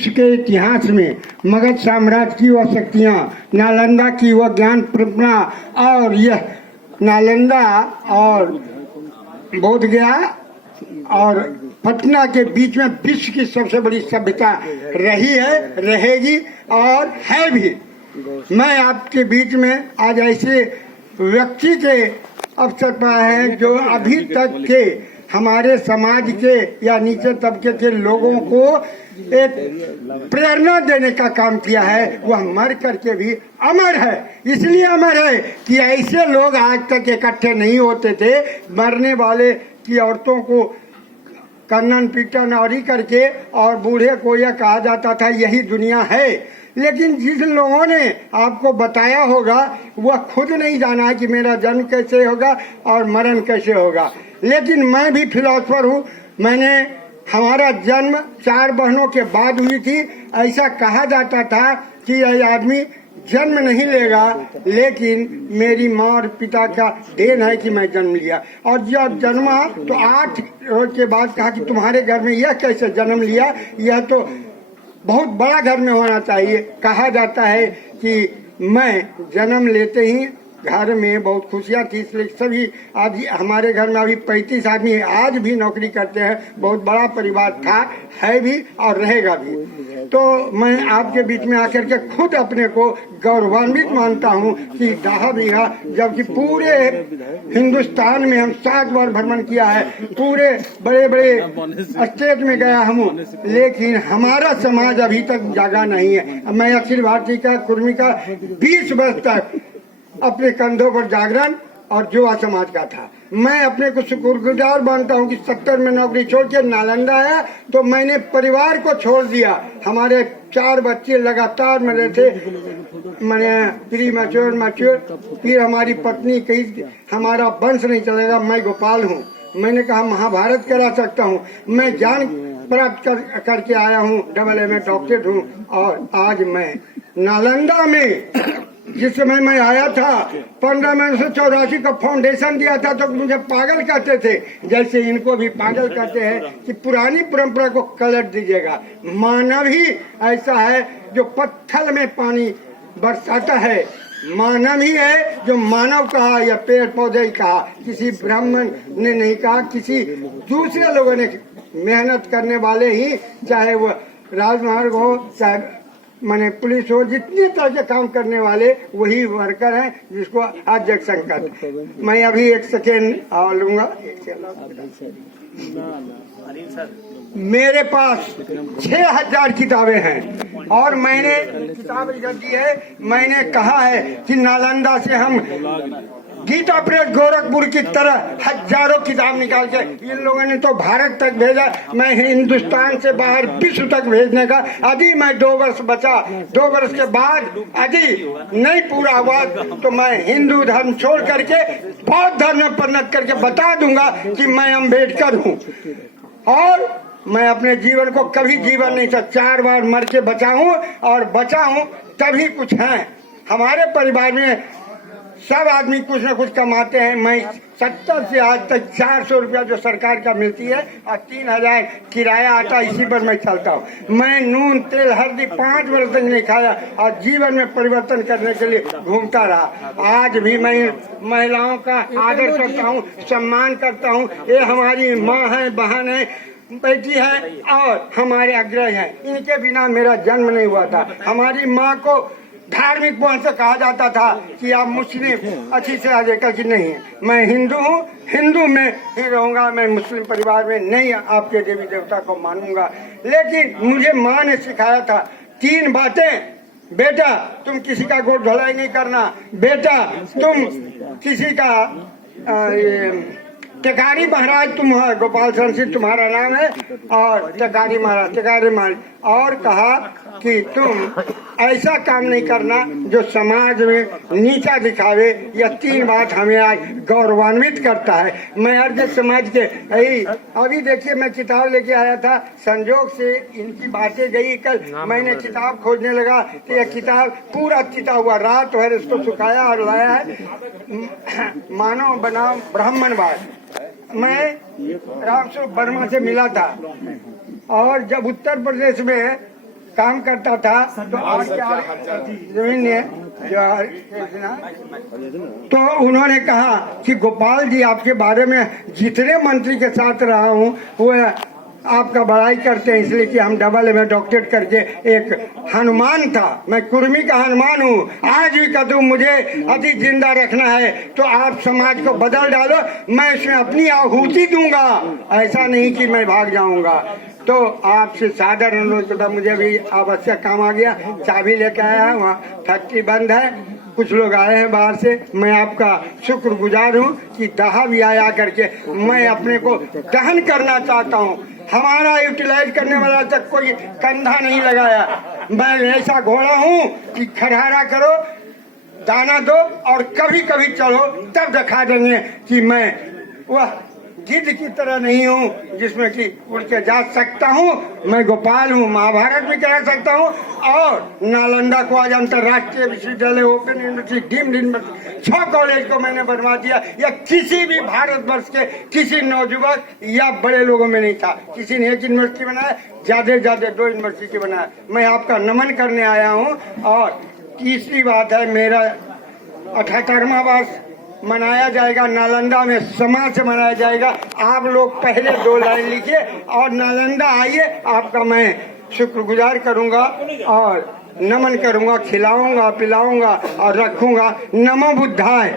विश्व के इतिहास में मगध साम्राज्य की वह शक्तियाँ, नालंदा की वह ज्ञान परंपरा और यह नालंदा और बोध गया और पटना के बीच में विश्व की सबसे बड़ी सभ्यता रही है, रहेगी और है भी। मैं आपके बीच में आज ऐसे व्यक्ति के अवसर पर है जो अभी तक के हमारे समाज के या नीचे तबके के लोगों को एक प्रेरणा देने का काम किया है। वह मर करके भी अमर है। इसलिए अमर है कि ऐसे लोग आज तक इकट्ठे नहीं होते थे। मरने वाले की औरतों को कन्नन पीटन और ही करके और बूढ़े को यह कहा जाता था यही दुनिया है। लेकिन जिन लोगों ने आपको बताया होगा वह खुद नहीं जाना है कि मेरा जन्म कैसे होगा और मरण कैसे होगा। लेकिन मैं भी फिलोसफर हूँ। हमारा जन्म 4 बहनों के बाद हुई थी। ऐसा कहा जाता था कि यह आदमी जन्म नहीं लेगा, लेकिन मेरी माँ और पिता का देन है कि मैं जन्म लिया। और जब जन्मा तो 8 रोज के बाद कहा कि तुम्हारे घर में यह कैसे जन्म लिया, यह तो बहुत बड़ा घर में होना चाहिए। कहा जाता है कि मैं जन्म लेते ही घर में बहुत खुशियाँ थी, इसलिए सभी आज हमारे घर में अभी 35 आदमी आज भी नौकरी करते हैं। बहुत बड़ा परिवार था, है भी और रहेगा भी। तो मैं आपके बीच में आकर के खुद अपने को गौरवान्वित मानता हूँ कि डाहा बीघा, जबकि पूरे हिंदुस्तान में हम 7 बार भ्रमण किया है, पूरे बड़े बड़े स्टेट में गया हूँ, लेकिन हमारा समाज अभी तक जागा नहीं है। मैं अखिल भारतीय का कुर्मी का 20 वर्ष तक अपने कंधों पर जागरण और युवा समाज का था। मैं अपने को शुक्रगुजार मानता हूँ कि 70 में नौकरी छोड़ के नालंदा आया तो मैंने परिवार को छोड़ दिया। हमारे 4 बच्चे लगातार मेरे थे, मैंने प्री मैच्योर। फिर हमारी पत्नी कही हमारा वंश नहीं चलेगा, मैं गोपाल हूँ। मैंने कहा महाभारत करा सकता हूँ। मैं ज्ञान प्राप्त करके आया हूँ, AA डॉक्टरेट हूँ। और आज मैं नालंदा में जिस समय मैं आया था 15 में 1984 का फाउंडेशन दिया था तो मुझे पागल कहते थे, जैसे इनको भी पागल कहते हैं कि पुरानी परंपरा को कलट दीजिएगा। मानव ही ऐसा है जो पत्थर में पानी बरसाता है। मानव ही है जो मानव कहा या पेड़ पौधे ही कहा, किसी ब्राह्मण ने नहीं कहा, किसी दूसरे लोगों ने। मेहनत करने वाले ही, चाहे वो राजमार्ग हो चाहे माने पुलिस हो, जितने तरह के काम करने वाले वही वर्कर हैं जिसको आज जंक्शन कहते। मैं अभी 1 सेकेंड लूंगा। मेरे पास 6000 किताबें हैं और मैंने किताब लिख दी है। मैंने कहा है कि नालंदा से हम गीता प्रेस गोरखपुर की तरह हजारों किताब निकाल के इन लोगों ने तो भारत तक भेजा। मैं हिंदुस्तान से बाहर विश्व तक भेजने का यदि मैं 2 वर्ष बचा, 2 वर्ष के बाद यदि नहीं पूरा हुआ तो मैं हिंदू धर्म छोड़ करके बौद्ध धर्म में परिणत करके बता दूंगा कि मैं अम्बेडकर हूँ। और मैं अपने जीवन को कभी जीवन नहीं था, 4 बार मर के बचा हूँ और बचा हूँ तभी कुछ है। हमारे परिवार में सब आदमी कुछ न कुछ कमाते हैं। मैं 70 से आज तक 400 रुपया जो सरकार का मिलती है और 3000 किराया आता, इसी पर मैं चलता हूँ। मैं नून तेल हल्दी 5 वर्ष तक नहीं खाया और जीवन में परिवर्तन करने के लिए घूमता रहा। आज भी मैं महिलाओं का आदर करता हूँ, सम्मान करता हूँ। ये हमारी माँ है, बहन है, बेटी है और हमारे अग्रज हैं। इनके बिना मेरा जन्म नहीं हुआ था। हमारी माँ को धार्मिक पहुंच से कहा जाता था कि आप मुस्लिम, अच्छी से आजेकर की नहीं है। मैं हिंदू हूँ, हिंदू में ही रहूंगा। मैं मुस्लिम परिवार में नहीं आपके देवी देवता को मानूंगा। लेकिन मुझे माँ ने सिखाया था 3 बातें। बेटा तुम किसी का गोद धुलाई नहीं करना, बेटा तुम किसी का टेकारी महाराज तुम हो, गोपाल शरण सिंह तुम्हारा नाम है, और टेकारी महाराज टेकारी महाराज। और कहा कि तुम ऐसा काम नहीं करना जो समाज में नीचा दिखावे। यह 3 बात हमें आज गौरवान्वित करता है। मैं अर्ज समाज के अभी देखिए मैं किताब लेके आया था, संजोग से इनकी बातें गई। कल मैंने किताब खोजने लगा तो यह किताब पूरा चिता हुआ, रात भर इसको सुखाया और लाया है। मानव बनाम ब्राह्मणवाद। मैं रामस्वरूप वर्मा से मिला था और जब उत्तर प्रदेश में काम करता था तो आज क्या जमीन ने तो उन्होंने कहा कि गोपाल जी आपके बारे में जितने मंत्री के साथ रहा हूँ वो आपका बड़ाई करते हैं, इसलिए कि हम डबल में डॉक्टरेट करके एक हनुमान था, मैं कुर्मी का हनुमान हूँ। आज भी कहूँ मुझे अति जिंदा रखना है तो आप समाज को बदल डालो, मैं इसमें अपनी आहुति दूंगा, ऐसा नहीं कि मैं भाग जाऊंगा। तो आपसे सादर अनुरोध करता, मुझे भी आवश्यक काम आ गया, चाबी लेकर आया, वहाँ फैक्ट्री बंद है, कुछ लोग आए हैं बाहर से। मैं आपका शुक्रगुजार हूँ कि दहा भी आया करके मैं अपने को दहन करना चाहता हूँ। हमारा यूटिलाइज करने वाला तक कोई कंधा नहीं लगाया। मैं ऐसा घोड़ा हूँ कि खरहारा करो, दाना दो और कभी कभी चलो, तब दिखा देंगे कि मैं वह गिद्ध की तरह नहीं हूँ जिसमें कि उड़ के जा सकता हूँ। मैं गोपाल हूँ, महाभारत भी कह सकता हूँ और नालंदा को आज अंतर्राष्ट्रीय विश्वविद्यालय, open university, deemed university 6 college को मैंने बनवा दिया। या किसी भी भारतवर्ष के किसी नौजुवक या बड़े लोगों में नहीं था। किसी ने 1 यूनिवर्सिटी बनाया, ज्यादा 2 यूनिवर्सिटी बनाया। मैं आपका नमन करने आया हूँ। और तीसरी बात है, मेरा 78वां वर्ष मनाया जाएगा, नालंदा में समाज से मनाया जाएगा। आप लोग पहले 2 लाइन लिखिए और नालंदा आइए, आपका मैं शुक्रगुजार करूंगा और नमन करूंगा, खिलाऊंगा, पिलाऊंगा और रखूंगा। नमो बुद्धाय।